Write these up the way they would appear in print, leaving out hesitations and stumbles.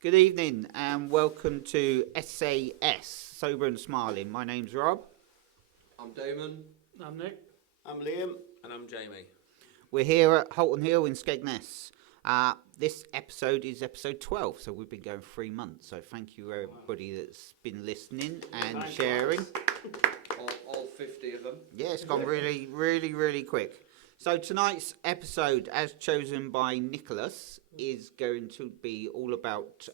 Good evening and welcome to SAS, Sober and Smiling. My name's Rob. I'm Damon. I'm Nick. I'm Liam. And I'm Jamie. We're here at Holton Hill in Skegness. This episode is episode 12, so we've been going 3 months. So thank you everybody that's been listening and sharing. All 50 of them. Yeah, it's gone really quick. So tonight's episode, as chosen by Nicholas, is going to be all about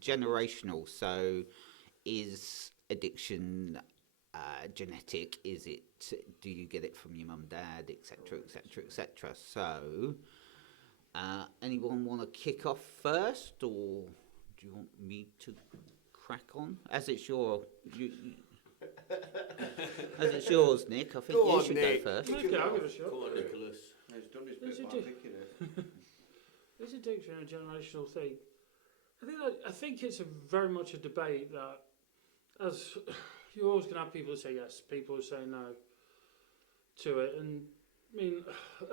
generational. So, is addiction genetic? Is it? Do you get it from your mum, dad, etc., etc., etc.? So, anyone want to kick off first, or do you want me to crack on? As it's yours, Nick. I think Go you on, should Nick. go first. Okay, I'll give it a shot. Come on, Nicholas. He's done his Is bit it by di- picking it. Is addiction a generational thing? I think it's very much a debate that, as you're always going to have people who say yes, people who say no to it. And I mean,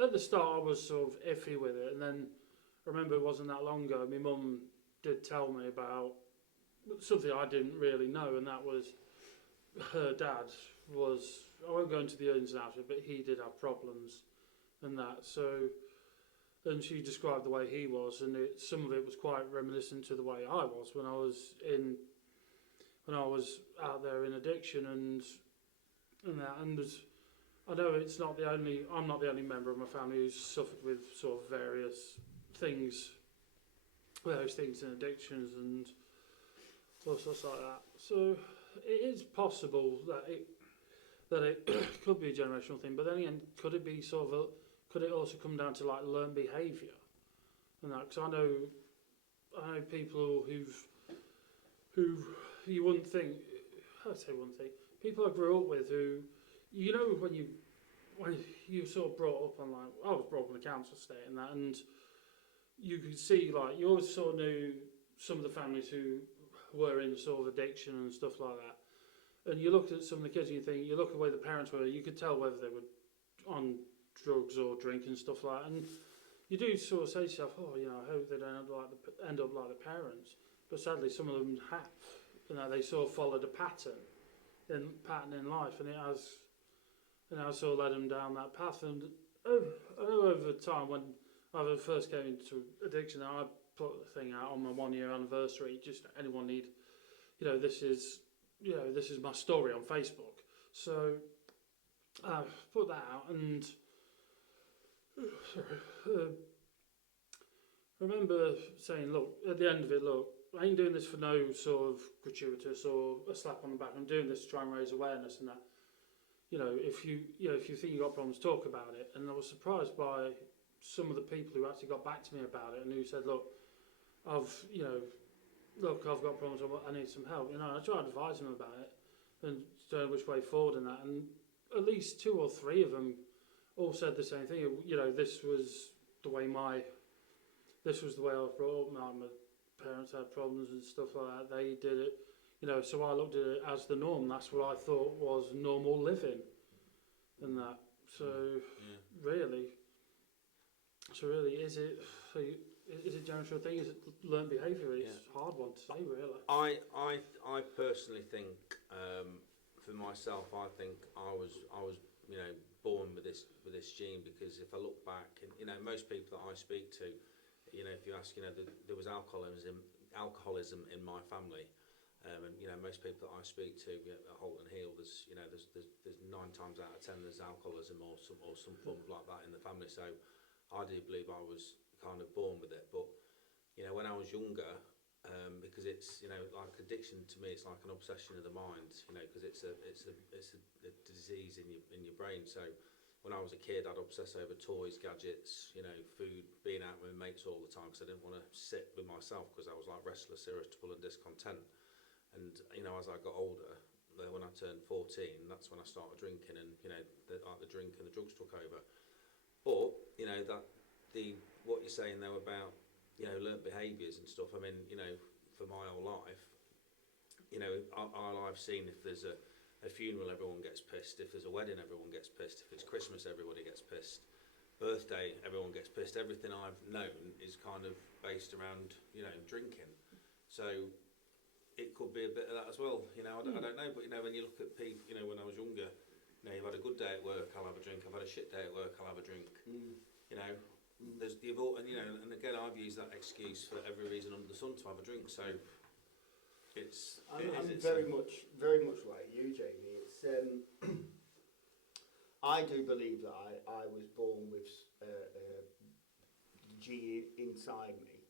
at the start I was sort of iffy with it, and then I remember it wasn't that long ago. My mum did tell me about something I didn't really know, and that was her dad was. I won't go into the ins and outs of it, but he did have problems and that. So. And she described the way he was, and some of it was quite reminiscent to the way I was when I was out there in addiction and that. And I know I'm not the only member of my family who's suffered with sort of various things and addictions and all sorts like that. So it is possible that it could be a generational thing, but then again, could it be could it also come down to like learned behaviour and that? Because I know people who you wouldn't think. I'd say one thing. People I grew up with who, when you sort of brought up on like I was brought up in a council estate and that, and you could see like you always sort of knew some of the families who were in sort of addiction and stuff like that. And you looked at some of the kids and you look at where the parents were, you could tell whether they were on drugs or drink and stuff like that. And you do sort of say to yourself, I hope they don't end up like the parents. But sadly, some of them have. They sort of followed a pattern in life, and it has sort of led them down that path. And I know over time, when I first came into addiction, I put the thing out on my 1 year anniversary. Just anyone need, this is my story on Facebook. So I put that out and. I remember saying, look, at the end of it, look, I ain't doing this for no sort of gratuitous or a slap on the back. I'm doing this to try and raise awareness and that. If you think you've got problems, talk about it. And I was surprised by some of the people who actually got back to me about it and who said, look, I've got problems, I need some help. I tried to advise them about it and know which way forward and that. And at least 2 or 3 of them all said the same thing. This was the way I was brought up. My parents had problems and stuff like that. They did it, so I looked at it as the norm. That's what I thought was normal living, and that. So really, is it a generational thing? Is it learned behaviour? It's a hard one to say, really. I personally think, for myself, I think I was born with this gene, because if I look back, and most people that I speak to, if you ask, there was alcoholism in my family, and most people that I speak to at Holton Hill, there's 9 times out of 10 there's alcoholism or some form of like that in the family. So I do believe I was kind of born with it, but when I was younger. Because it's like addiction to me, it's like an obsession of the mind, because it's a disease in your brain. So when I was a kid, I'd obsess over toys, gadgets, food, being out with my mates all the time, because I didn't want to sit with myself, because I was like restless, irritable, and discontent. And as I got older, when I turned 14, that's when I started drinking, and the drink and the drugs took over. But what you're saying though about learnt behaviours and stuff. I mean, for my whole life, I've seen if there's a funeral, everyone gets pissed. If there's a wedding, everyone gets pissed. If it's Christmas, everybody gets pissed. Birthday, everyone gets pissed. Everything I've known is kind of based around, drinking. So it could be a bit of that as well. You know, I don't know, but you know, when you look at people, you know, when I was younger, you know, you've had a good day at work, I'll have a drink. I've had a shit day at work, I'll have a drink. You know, and you know, and again, I've used that excuse for every reason under the sun to have a drink. So I'm it's very much like you, Jamie. It's I do believe that I was born with G inside me,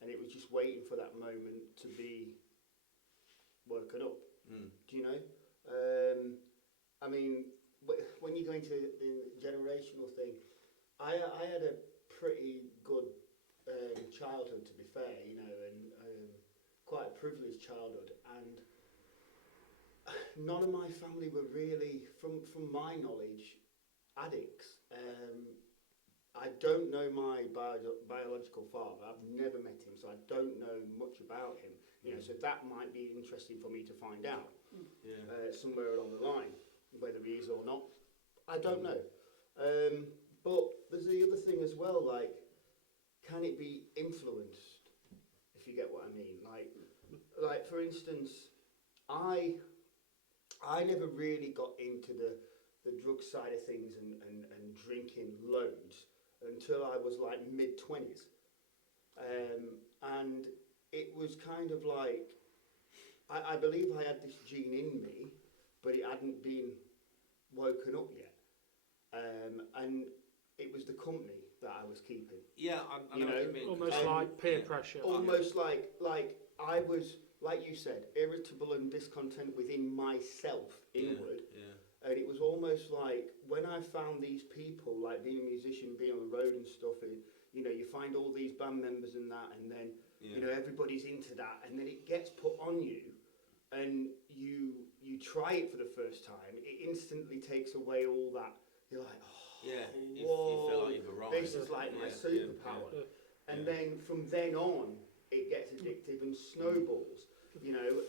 and it was just waiting for that moment to be woken up. Do you know? I mean, when you go into the generational thing, I had a pretty good childhood, to be fair, you know, and quite a privileged childhood, and none of my family were really, from my knowledge, addicts. I don't know my biological father. I've never met him, so I don't know much about him. You know, so that might be interesting for me to find out somewhere along the line, whether he is or not. I don't know. But there's the other thing as well, like, can it be influenced, if you get what I mean? Like for instance, I never really got into the drug side of things and drinking loads until I was like mid-20s. And it was kind of like, I believe I had this gene in me, but it hadn't been woken up yet. And it was the company that I was keeping. Yeah, I know what you mean. Almost like peer pressure. Almost like I was, like you said, irritable and discontent within myself, inward. And it was almost like when I found these people, like being a musician, being on the road and stuff, and, you know, you find all these band members and that, and then, you know, everybody's into that, and then it gets put on you, and you try it for the first time, it instantly takes away all that. You're like, you whoa, feel like you've arrived. this is like my superpower. And then from then on, it gets addictive and snowballs, you know.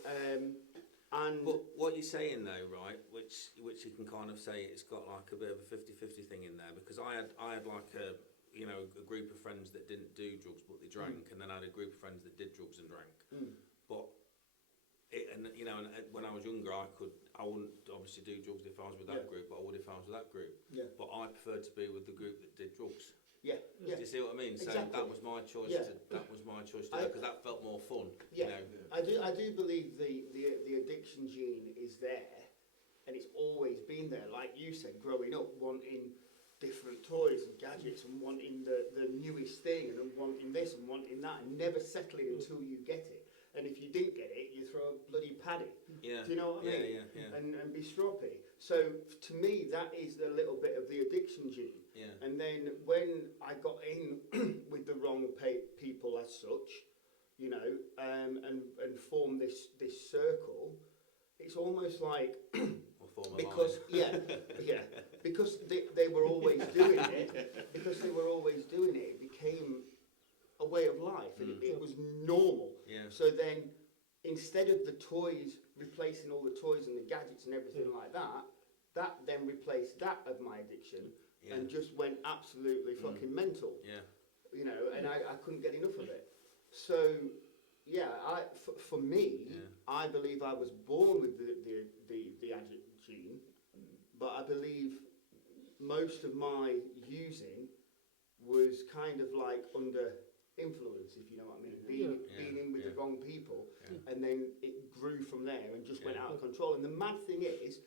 But what you're saying though, right, which you can kind of say it's got like a bit of a 50-50 thing in there, because I had like a group of friends that didn't do drugs but they drank, and then I had a group of friends that did drugs and drank. But when I was younger, I wouldn't obviously do drugs if I was with that group, but I would if I was with that group. But I preferred to be with the group that did drugs. Do you see what I mean? Exactly. So that was my choice. That was my choice to do, because that felt more fun. You know? I do believe the addiction gene is there, and it's always been there. Like you said, growing up, wanting different toys and gadgets, and wanting the newest thing, and wanting this and wanting that, and never settling until you get it. And if you didn't get it, you throw a bloody paddy. Do you know what I mean? And be stroppy. So to me, that is a little bit of the addiction gene. And then when I got in with the wrong people as such, you know, and formed this circle, it's almost like because because they were always doing it, it became a way of life, and it was normal. So then, instead of the toys replacing all the toys and the gadgets and everything like that, that then replaced that of my addiction, and just went absolutely fucking mental. You know, and I couldn't get enough of it. So for me, I believe I was born with the addict gene, but I believe most of my using was kind of like under influence, if you know what I mean, being in with the wrong people, and then it grew from there and just went out of control. And the mad thing is,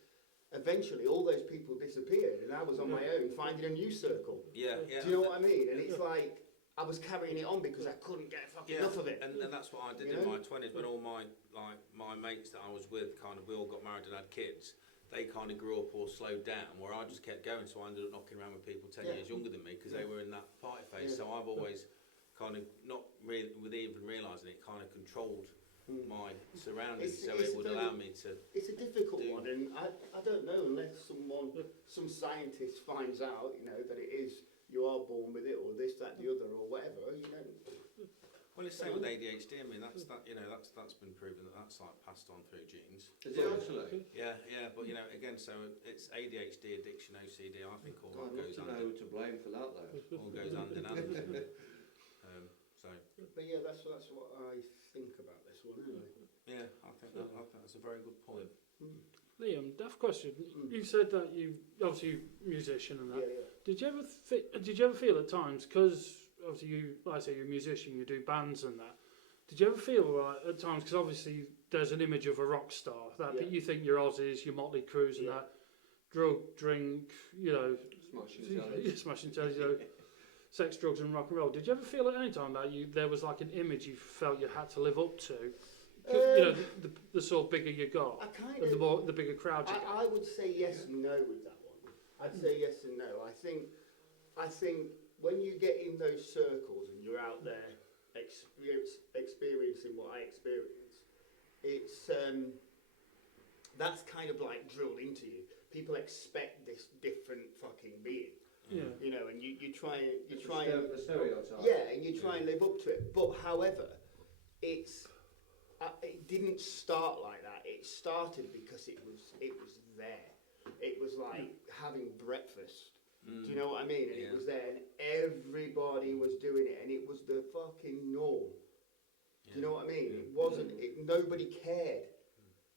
eventually all those people disappeared, and I was on my own finding a new circle. Do you know what I mean? And it's like I was carrying it on because I couldn't get fucking enough of it. And that's what I did in my 20s, when all my mates that I was with we all got married and had kids. They kind of grew up or slowed down, where I just kept going. So I ended up knocking around with people 10 years younger than me, because they were in that party phase. So I've always kind of, not really with even realising it, kind of controlled my surroundings, so it would allow me to. It's a difficult one, and I don't know, unless some scientist finds out, you know, that it is, you are born with it, or this, that, the other, or whatever. You know. Well, it's the same with ADHD. I mean, that's been proven that that's like passed on through genes. Is it actually? Yeah, but you know, again, so it's ADHD, addiction, OCD. I think all I'd love goes to hand know who to blame for that, though. all goes hand in hand. So But yeah, that's what I think about this one anyway. Yeah, I think that's a very good point. Liam, daft question. Mm. You said that you obviously you're a musician and that. Yeah, yeah. Did you ever feel at times, because obviously you, like I say, you're a musician, you do bands and that. Did you ever feel like at times, because obviously there's an image of a rock star that Yeah. you think your Aussies, your Motley Crues and Yeah. that, drug, drink, you know, smashing tellies, you know, sex, drugs and rock and roll. Did you ever feel at any time that there was like an image you felt you had to live up to? You know, the sort of bigger you got, I kind of. the bigger crowd you got. I would say yes and no with that one. I'd say yes and no. I think when you get in those circles and you're out there experiencing what I experience, it's that's kind of like drilled into you. People expect this different fucking being, Yeah. you know, and you try The stereotype. yeah, and you try and live up to it. But however, it didn't start like that. It started because it was there. It was like having breakfast. Do you know what I mean? And it was there, and everybody was doing it, and it was the fucking norm. Do you know what I mean? It wasn't. Nobody cared.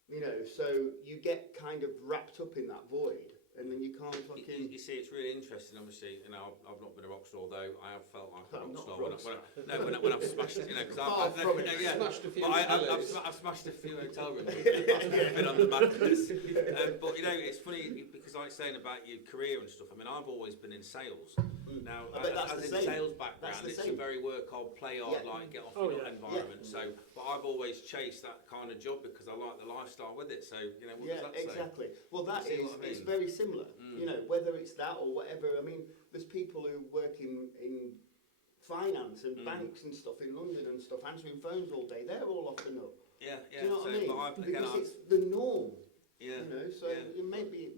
You know, so you get kind of wrapped up in that void, and then you can't fucking. You see, it's really interesting. Obviously, you know, I've not been a rock star, although I have felt like a I'm rock not star a rock when I've smashed, you know, because Far from it. Smashed a few But hotels. I've smashed a few hotel rooms. I've been on the madness. But you know, it's funny because like saying about your career and stuff. I mean, I've always been in sales. Now, But that's as the in same. sales background, That's the it's same. a very work hard, play hard, Yeah. like get off Oh, the yeah. environment. So, but I've always chased that kind of job because I like the lifestyle with it. So, you know, what Yeah, does that say? exactly. Well, that See is, what I it's mean? very similar. You know, whether it's that or whatever. I mean, there's people who work in finance and banks and stuff in London and stuff, answering phones all day. They're all off the nut. Yeah, Do yeah. you know what I mean? But I've, again, Because I've, it's the norm. yeah. You know, so yeah. maybe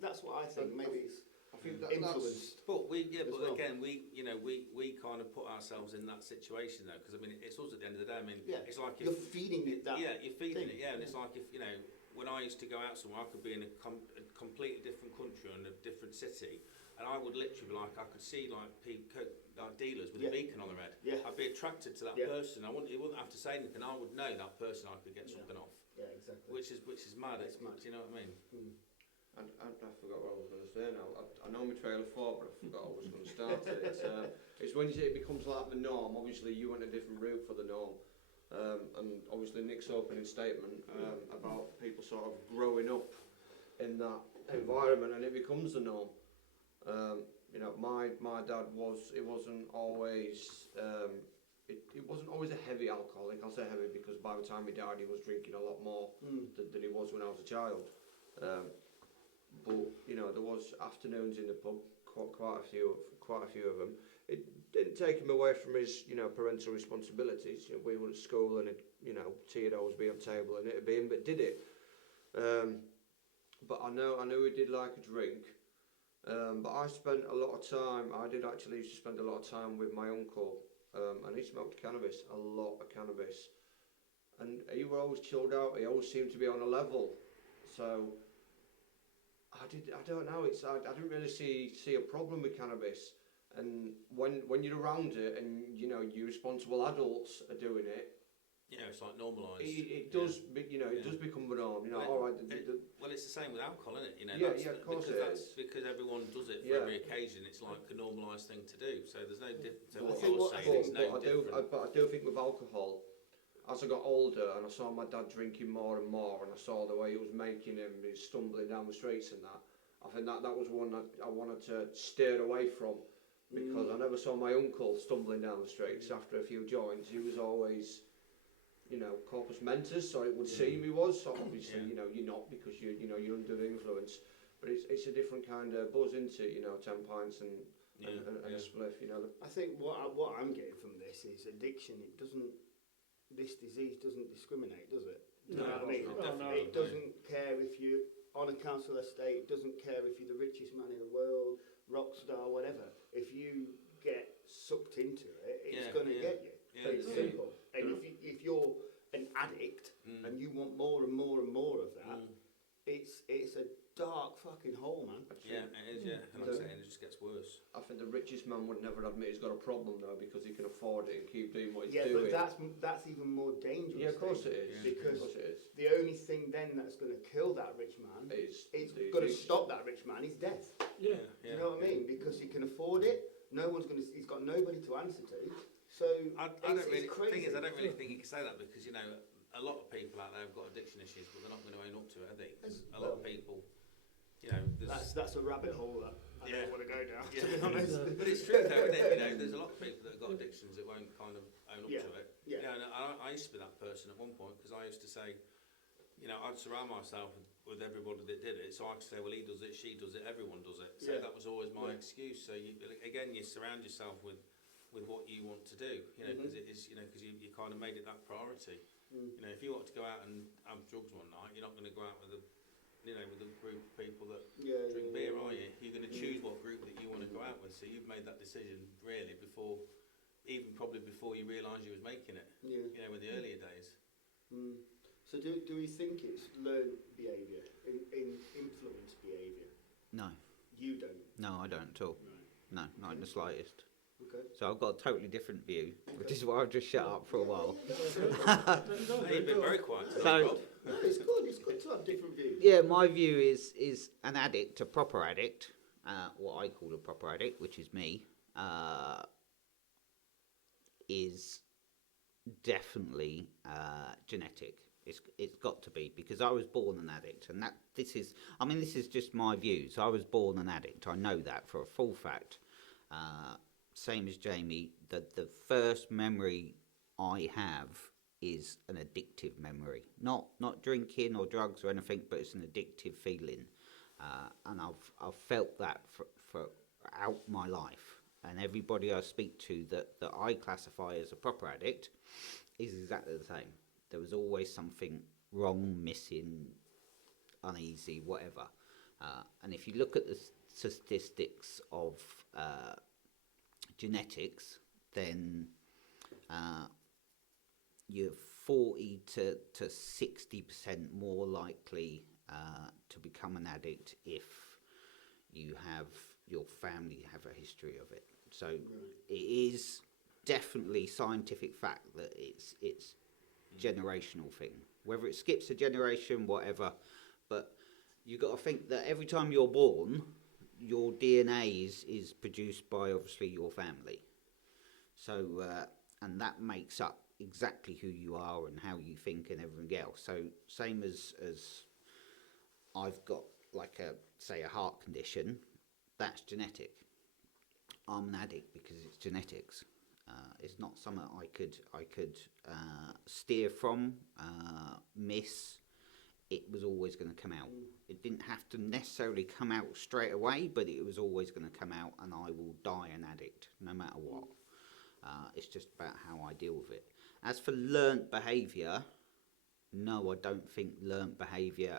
that's what I think. Maybe it's I think influenced. But as but well. again, we kind of put ourselves in that situation though, because I mean, it's us at the end of the day. I mean, Yeah. it's like You're feeding it that. yeah, you're feeding thing. it, yeah, and it's like if you know, when I used to go out somewhere, I could be in a completely different country and a different city, and I would literally be like, I could see like dealers with Yeah. a beacon on their head. Yeah. I'd be attracted to that Yeah. person. He wouldn't have to say anything. I would know that person. I could get something off, Yeah, exactly. which is mad. It's mad. Do you know what I mean? I forgot what I was going to say now. I know my trailer thought, but I forgot I was going to start it. It's when it becomes like the norm. Obviously, you went a different route for the norm. And obviously Nick's opening statement about people sort of growing up in that environment and it becomes the norm. You know, my dad it wasn't always a heavy alcoholic. I'll say heavy because by the time he died he was drinking a lot more than he was when I was a child. But you know, there was afternoons in the pub, quite a few of them. It didn't take him away from his, you know, parental responsibilities. You know, we were at school and tea would always be on table and it'd be him that did it. But I know he did like a drink. But I spent a lot of time. I did actually used to spend a lot of time with my uncle, and he smoked cannabis, a lot of cannabis, and he was always chilled out. He always seemed to be on a level. So I don't know. I didn't really see a problem with cannabis. And when you're around it, and you know your responsible adults are doing it, Yeah, it's like normalised. it does. It does become the norm. You know, all right. Well, it's the same with alcohol, isn't it? You know, Yeah, of course because it that's is. because everyone does it for Yeah. every occasion. It's like a normalised thing to do. So there's no difference. So But what think you're what- saying is no different. I do think with alcohol, as I got older and I saw my dad drinking more and more, and I saw the way he was making him, he was stumbling down the streets and that. I think that was one that I wanted to steer away from, because I never saw my uncle stumbling down the streets after a few joints. He was always, you know, corpus mentis, so it would seem he was. So obviously, Yeah. you know, you're not, because you're under the influence. But it's a different kind of buzz into, you know, 10 pints and a spliff, you know. I think what I'm getting from this is addiction. This disease doesn't discriminate, does it? Do you know what I mean? definitely It doesn't care if you're on a council estate. It doesn't care if you're the richest man in the world, rock star, whatever. If you get sucked into it, it's going to get you. Yeah, It's simple. And if you're an addict and you want more and more and more of that, it's a dark fucking hole, man. Yeah, it is. Yeah, and like I say, it just gets worse. I think the richest richest man would never admit he's got a problem though, because he can afford it and keep doing what he's Yeah, doing. but that's even more dangerous. Yeah, of course then, it is. Yeah. Because Of course it is. the only thing then that's going to kill that rich man, It's going to stop that rich man, is death. Yeah. Do you know what I mean? Because he can afford it. No one's going to. He's got nobody to answer to. So I don't really. it's crazy. The thing is, I don't really think you can say that because a lot of people out there have got addiction issues, but they're not going to own up to it, are they? 'Cause a lot of people, That's a rabbit hole that I Yeah. don't want to go down. Yeah. To be honest. But it's true though, isn't it? There's a lot of people that have got addictions that won't kind of own up Yeah. to it. Yeah. And I used to be that person at one point because I used to say, I'd surround myself with everybody that did it. So I could say, well, he does it, she does it, everyone does it. So Yeah. that was always my Yeah. excuse. So you surround yourself with what you want to do, because it is, because you kind of made it that priority. Mm. If you want to go out and have drugs one night, you're not going to go out with a group of people that Yeah, drink yeah, beer, yeah. are you? You're going to choose what group that you want to go out with. So you've made that decision really probably before you realised you was making it. Yeah. In the earlier days. Mm. So do we think it's learned behaviour, in influenced behaviour? No, You don't. no, I don't at all. No. No, not in the slightest. Okay. So I've got a totally different view, which is why I've just shut up for a while. You've been very quiet today, So- Rob. No, it's good. It's good to have different views. Yeah, my view is an addict, a proper addict, what I call a proper addict, which is me, is definitely genetic. It's got to be, because I was born an addict, and this is just my views. I was born an addict. I know that for a full fact. Same as Jamie. The first memory I have is an addictive memory, not drinking or drugs or anything, but it's an addictive feeling, and I've felt that throughout my life. And everybody I speak to that I classify as a proper addict is exactly the same. There was always something wrong, missing, uneasy, whatever. And if you look at the statistics of genetics, then you're 40 to 60% more likely to become an addict if you have your family have a history of it. So it is definitely scientific fact that it's generational thing. Whether it skips a generation, whatever, but you've got to think that every time you're born, your DNA is produced by obviously your family. So and that makes up exactly who you are and how you think and everything else. So same as I've got like a heart condition, that's genetic. I'm an addict because it's genetics. It's not something I could steer from, miss. It was always going to come out. It didn't have to necessarily come out straight away, but it was always going to come out, and I will die an addict no matter what. It's just about how I deal with it. As for learnt behaviour, no, I don't think learnt behaviour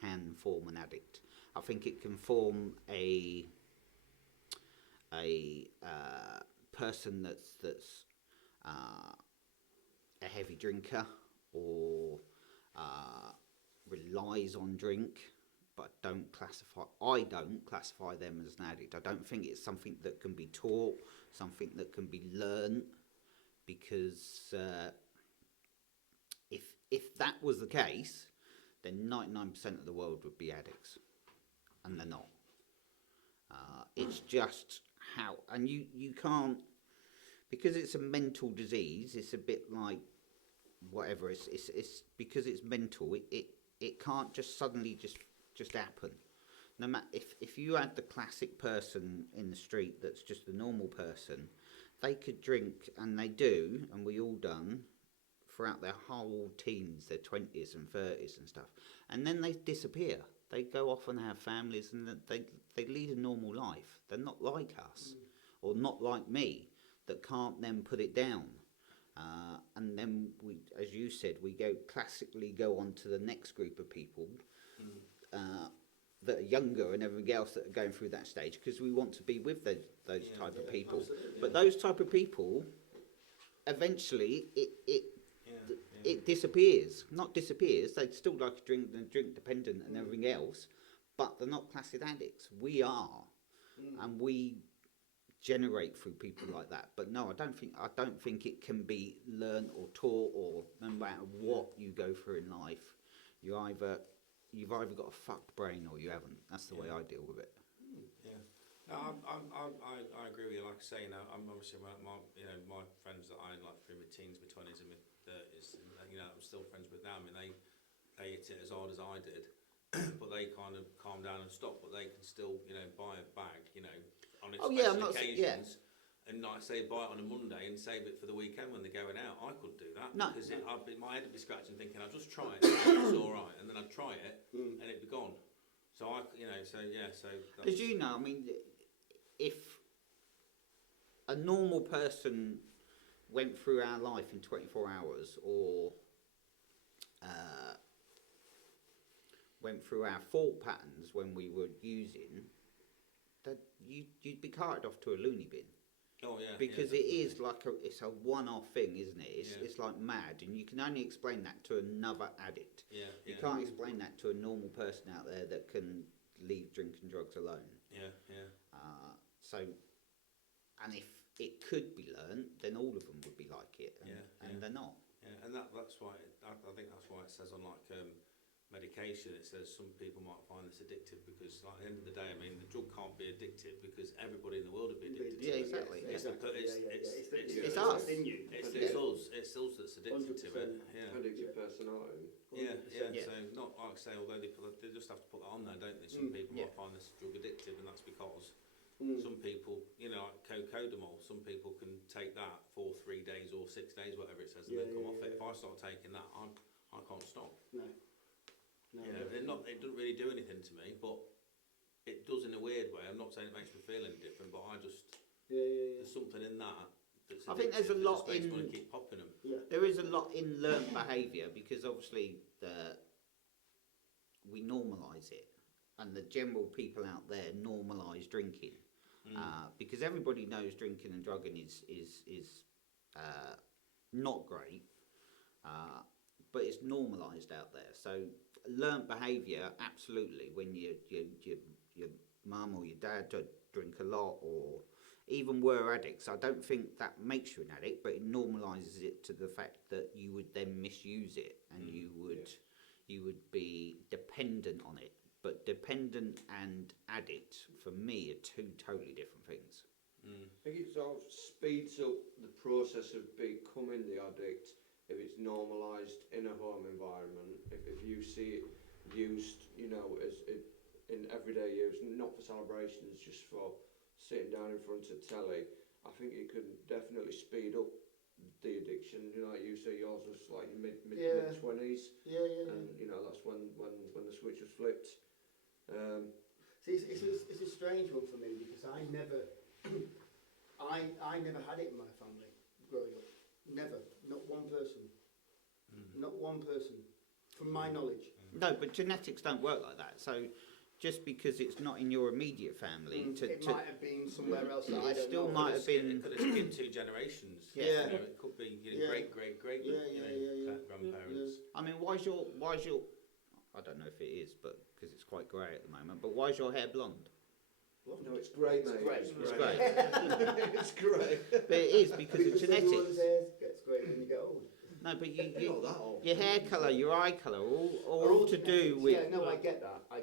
can form an addict. I think it can form a person that's a heavy drinker or relies on drink, but I don't classify them as an addict. I don't think it's something that can be taught, something that can be learned, because if that was the case, then 99% of the world would be addicts, and they're not. It's just how, and you can't, because it's a mental disease. It's a bit like whatever. It's because it's mental. It can't just suddenly just happen. No matter if you had the classic person in the street that's just a normal person, they could drink, and they do, and we all done, throughout their whole teens, their 20s and 30s and stuff, and then they disappear. They go off and have families, and they lead a normal life. They're not like us, or not like me, that can't then put it down. And then we, as you said, we classically go on to the next group of people that are younger and everything else that are going through that stage, because we want to be with those type of people. Absolutely. But those type of people, eventually, it disappears. Not disappears. They still like to drink, and drink dependent and everything else, but they're not classic addicts. We are, and we generate through people like that. But no, I don't think it can be learned or taught, or no matter what you go through in life, you've either got a fucked brain or you haven't. That's the way I deal with it. Yeah. No, I agree with you. Like I say, I'm obviously my friends that I like through my teens, my 20s, and my 30s, and, I'm still friends with them, and they hit it as hard as I did, but they kind of calm down and stop. But they can still, buy a bag, on special occasions. And like I say, buy it on a Monday and save it for the weekend when they're going out. I couldn't do that because my head would be scratching, thinking I'll just try it. It's all right, and then I'd try it and it'd be gone. So Because I mean, if a normal person went through our life in 24 hours, or went through our thought patterns when we were using, that you'd be carted off to a loony bin. Oh yeah. Because it is like it's a one-off thing, isn't it? It's like mad, and you can only explain that to another addict. You can't explain that to a normal person out there that can leave drinking drugs alone. So, and if it could be learned, then all of them would be like it, and they're not. Yeah, and that's why I think that's why it says on medication, it says some people might find this addictive because, like, at the end of the day, I mean, the drug can't be addictive because everybody in the world would be addicted to it. Exactly. It's us. It's us that's addicted 100%. to it. Addictive personality. So not like I say, although they just have to put that on there, don't they? Some people might find this drug addictive, and that's because some people, like cocodamol, some people can take that for 3 days or 6 days, whatever it says, and then come off it. If I start taking that, I can't stop. No. It doesn't really do anything to me, but it does in a weird way. I'm not saying it makes me feel any different, but I just there's something in that. I think there's a lot in. Want to keep popping them. There is a lot in learnt behaviour because obviously we normalise it, and the general people out there normalise drinking because everybody knows drinking and drugging is not great, but it's normalised out there. So learnt behaviour, absolutely. When your mum or your dad drink a lot, or even were addicts, I don't think that makes you an addict, but it normalises it to the fact that you would then misuse it, and you would be dependent on it. But dependent and addict, for me, are two totally different things. I think it sort of speeds up the process of becoming the addict if it's normalised in a home environment. If you see it used, as in everyday use, not for celebrations, just for sitting down in front of telly, I think it could definitely speed up the addiction. Like you say, yours was like mid 20s, and that's when the switch was flipped. See, it's a strange one for me because I never had it in my family growing up. Never, not one person, not one person, from my knowledge. No, but genetics don't work like that. So just because it's not in your immediate family, it might have been somewhere else. That I it don't still know. might have been. It could have skipped 2 generations. It could be great grandparents. I mean, why's your? I don't know if it is, but because it's quite grey at the moment. But why's your hair blonde? No, it's great, mate. It's It's grey. It's great. But it is because of genetics. Everyone's hair gets grey when you get old. No, but Not that old. your hair colour, your eye colour, all to do with. Yeah, no, I get that. I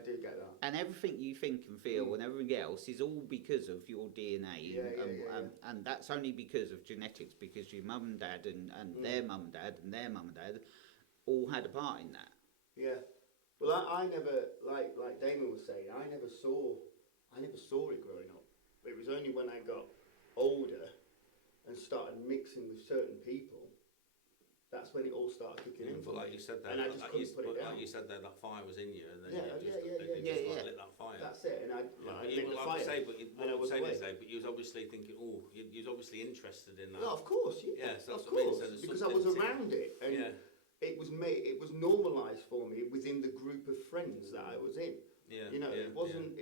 do get that. And everything you think and feel and everything else is all because of your DNA. And that's only because of genetics, because your mum and dad and their mum and dad and their mum and dad all had a part in that. Yeah. Well, I never, like Damon was saying, I never saw it growing up. It was only when I got older and started mixing with certain people, that's when it all started kicking in. But like you said there, and I just couldn't put it down. Like you said there, that fire was in you, and then you lit that fire. That's it, and I lit the like fire. but you was obviously thinking, you was obviously interested in that. No, of course, yeah. So of that's what I mean. course, So because I was around it, and it was normalised for me within the group of friends that I was in. It wasn't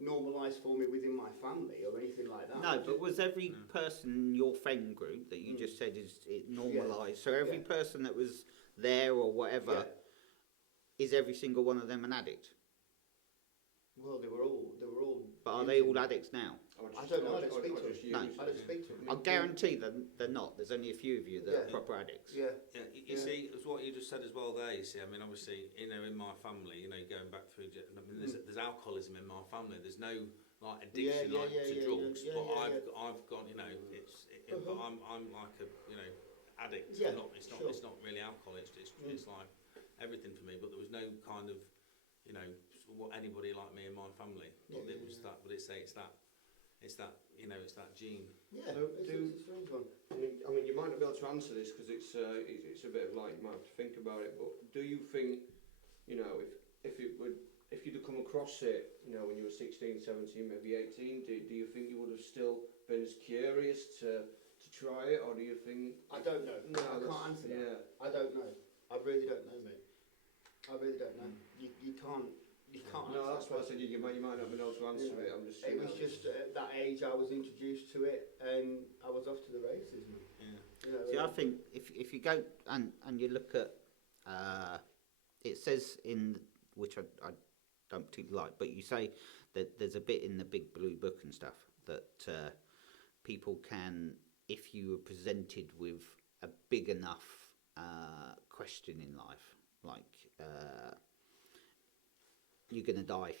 normalised for me within my family or anything like that. No, but was every person in your friend group that you just said is it normalised? So every person that was there or whatever, is every single one of them an addict? Well, they were all. But are they all using that. addicts now? I don't know. I don't speak to just them. No. use I don't it. speak to them. I guarantee they're not. There's only a few of you that are Yeah. proper addicts. Yeah. Yeah, you Yeah. see, it's what you just said as well there, you see, I mean, obviously, you know, in my family, you know, going back through, I mean, there's alcoholism in my family, there's no, like, addiction Yeah, like, to drugs, yeah, but yeah. I've gone, you know, but I'm like a, you know, addict, Yeah, sure. it's not really alcohol, it's like everything for me, but there was no kind of, you know, what anybody like me in my family, but Yeah, it was that, but it's that, you know, it's that gene. Yeah, So it's a strange one. I mean, you might not be able to answer this because it's a bit of like you might have to think about it. But do you think, you know, if you'd have come across it, you know, when you were 16, 17, maybe 18, do you think you would have still been as curious to try it, or do you think? I don't know. No, I can't answer that. Yeah. I don't know. I really don't know, mate. I really don't know. You can't. You can't. No, answer that's that why I said question. you might not be able to answer it. I'm just. It was just at that age I was introduced to it, and I was off to the races, man. Yeah. You know, See, I think if you go and you look at, it says in, which I don't particularly like, but you say that there's a bit in the big blue book and stuff that people can, if you were presented with a big enough question in life, like you're gonna die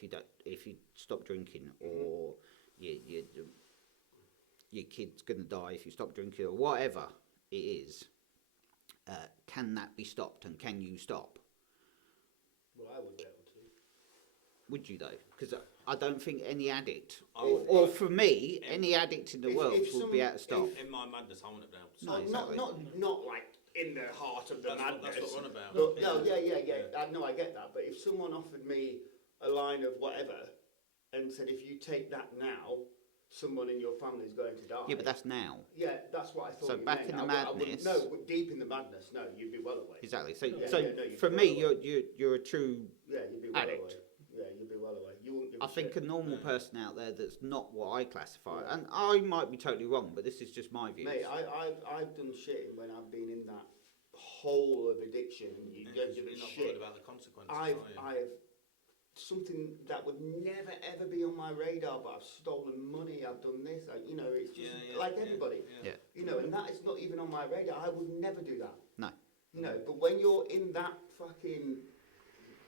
if you stop drinking, or your kid's gonna die if you stop drinking, or whatever it is. Can that be stopped, and can you stop? well, I would be able to. Would you though? Because I don't think any addict, I or, would- or for me, any addict in the If- world if would be able to someone- stop. In my madness, I wouldn't have been able to No, stop. exactly. Not like in the heart of the madness. That's what we're on about. But, no, yeah. I know, I get that. But if someone offered me a line of whatever and said, if you take that now, someone in your family is going to die. Yeah, but that's now. Yeah, that's what I thought. So you back meant. in the I wouldn't- madness- No, but deep in the madness, no, you'd be well away. Exactly. So Yeah, so yeah, no, you'd for be me, well away. you're a true. Yeah, you'd be well Addict. away. Yeah, you'd be well away. You wouldn't give I a think a shit. normal Yeah. person out there that's not what I classify, Yeah. and I might be totally wrong, but this is just my view. Mate, I've done shit when I've been in that hole of addiction. And you don't give a You're not shit. worried about the consequences, I've are you? something that would never ever be on my radar, but I've stolen money. I've done this. You know, it's just like everybody. Yeah. You know, and that is not even on my radar. I would never do that. No. You know, but when you're in that fucking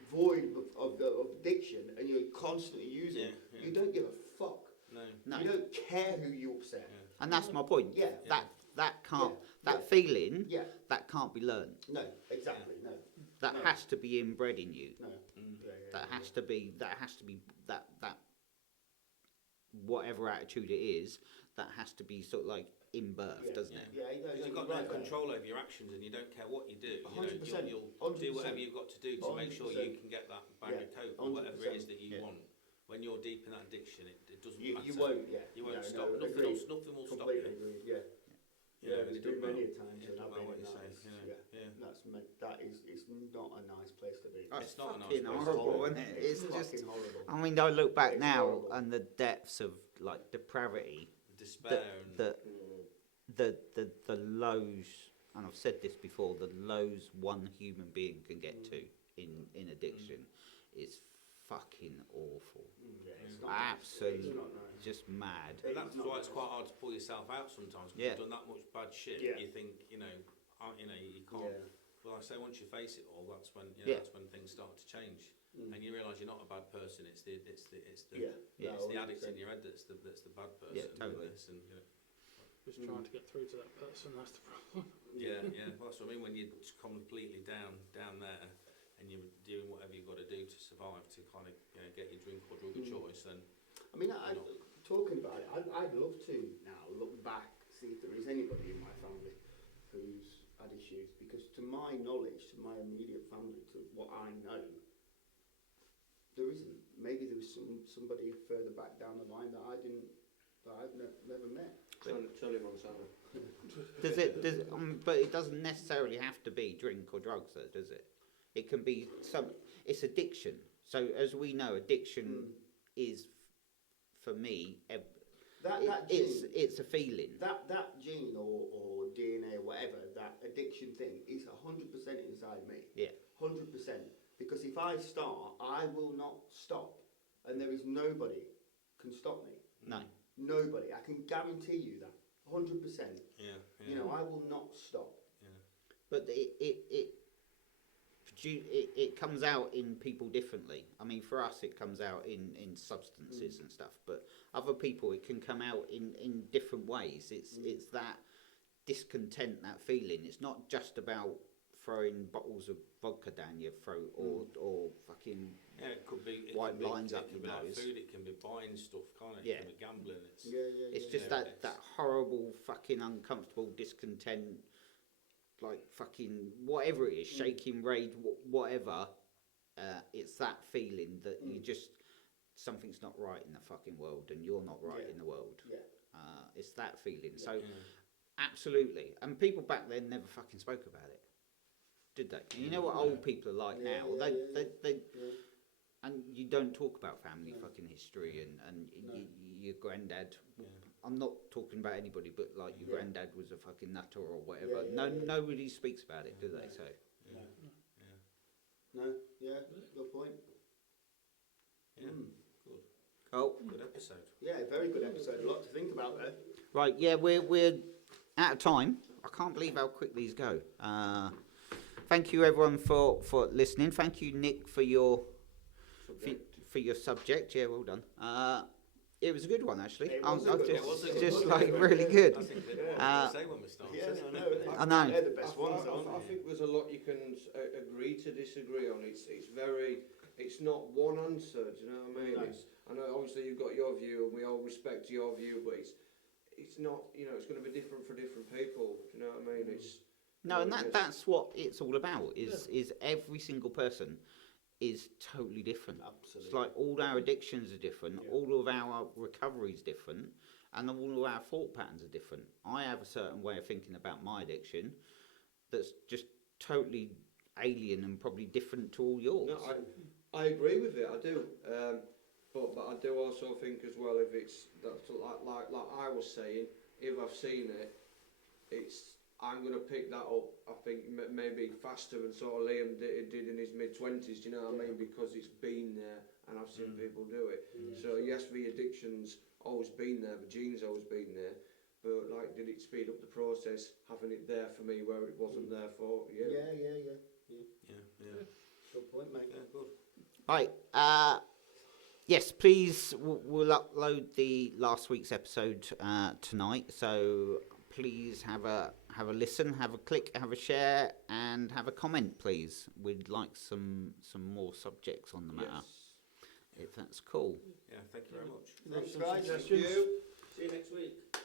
void of addiction and you're constantly using, Yeah. you don't give a fuck. No. No. You don't care who you upset. Yeah. And that's my point. Yeah. That can't Yeah. that Yeah. feeling Yeah. that can't be learned. No. Exactly. No. That No. has to be inbred in you. No. Mm. Yeah, That has to be that whatever attitude it is, that has to be sort of like in birth, Yeah. doesn't it? Yeah. Because you've got no control over your actions, and you don't care what you do. You know, 100%, you'll do 100%. whatever you've got to do to make sure you 100%. can get that bag Yeah, of coke or whatever it is 100%. that you Yeah. want. When you're deep in that addiction, it doesn't You matter. won't. Yeah. You won't No, stop. no, Nothing agreed. else. Nothing will stop Completely you. agreed. Yeah. You Yeah, know, and there's it been doesn't many matter. a times It when doesn't I've matter been what in you say. that. Yeah. Yeah. That is it's not a nice place to be. That's It's not a nice fucking place. horrible, isn't it? It's fucking just. horrible. I mean, I look back It's now horrible. and the depths of like depravity, Despair and the lows, and I've said this before, the lows one human being can get to in addiction is fucking awful. Yeah, it's not Absolutely. It's not nice. Just mad. But that's It's not why it's nice. quite hard to pull yourself out sometimes. Because Yeah. you've done that much bad shit. Yeah. You think, you can't. Yeah. Well, I say once you face it all, that's when Yeah. that's when things start to change, Mm. and you realise you're not a bad person. It's the Yeah. it's the Yeah. it's the No, addict in 100%. your head that's the bad person. Yeah, totally. And, you know, Just trying to get through to that person, that's the problem. yeah. Well, that's what I mean. When you're just completely down there, and you're doing whatever you've got to do to survive, to kind of get your drink or drug of choice, then I mean, talking about it, I'd love to now look back, see if there is anybody in my family who's had issues, because to my knowledge, to my immediate family, to what I know, there isn't. Maybe there was somebody further back down the line that I've never met. Tony Montana. But it doesn't necessarily have to be drink or drugs, though, does it? It can be it's addiction. So as we know, addiction is, for me, it's a feeling. That gene or DNA or whatever, that addiction thing is 100% inside me. Yeah. 100%. Because if I start, I will not stop and there is nobody can stop me. No. Nobody. I can guarantee you that. 100%. Yeah. You know, I will not stop. But it comes out in people differently. I mean, for us, it comes out in substances and stuff. But other people, it can come out in different ways. It's that discontent, that feeling. It's not just about throwing bottles of vodka down your throat or fucking Yeah, it could be. white lines up It can your be like nose. food. It can be buying stuff, can't it? Yeah. It can be gambling. It's just Yeah. that horrible fucking uncomfortable discontent, like fucking whatever it is, shaking, rage, whatever. It's that feeling that you just something's not right in the fucking world, and you're not right in the world. Yeah. It's that feeling. So Yeah. absolutely, and people back then never fucking spoke about it, did they? And you know what old people are like Yeah, now. yeah, They Yeah. and you don't talk about family No. fucking history and No. your granddad. Yeah. I'm not talking about anybody, but like your Yeah. granddad was a fucking nutter or whatever. Yeah, yeah. Nobody speaks about it, do they? No. So Yeah. No, yeah, good point. Yeah. Mm. Good. oh Good episode. Yeah, very good episode. A lot to think about there. right, yeah, we're out of time. I can't believe how quick these go. Thank you everyone for listening. Thank you Nick for your for your subject. Yeah, well done. It was a good one actually. It was a I'm good just, one. It was a good just one. like really good. I think they Uh, say when we start. Yeah, I know. They're the best ones, aren't I they? think there's a lot you can agree to disagree on. It's not one answer. Do you know what I mean? No. I know obviously you've got your view, and we all respect your view, but it's not. You know, it's going to be different for different people. Do you know what I mean? It's No, and yes. that's what it's all about. Is every single person is totally different. Absolutely. It's like all our addictions are different, Yeah. all of our recovery is different, and all of our thought patterns are different. I have a certain way of thinking about my addiction that's just totally alien and probably different to all yours. No, I agree with it. I do. But I do also think as well, if it's that's like I was saying, if I've seen it, I'm going to pick that up. I think maybe faster than sort of Liam did in his mid-20s. Do you know what I mean? Because it's been there and I've seen people do it. So yes, the addiction's always been there, the gene's always been there. But like, did it speed up the process having it there for me where it wasn't there for you? Yeah. Yeah. Good point, mate. Yeah. Good. Right. Yes, please. We'll upload the last week's episode tonight. So please have a listen, have a click, have a share, and have a comment, please. We'd like some more subjects on the matter, if that's cool. Yeah. Thank you very much. Thanks, guys. Suggestions? Thank you. See you next week.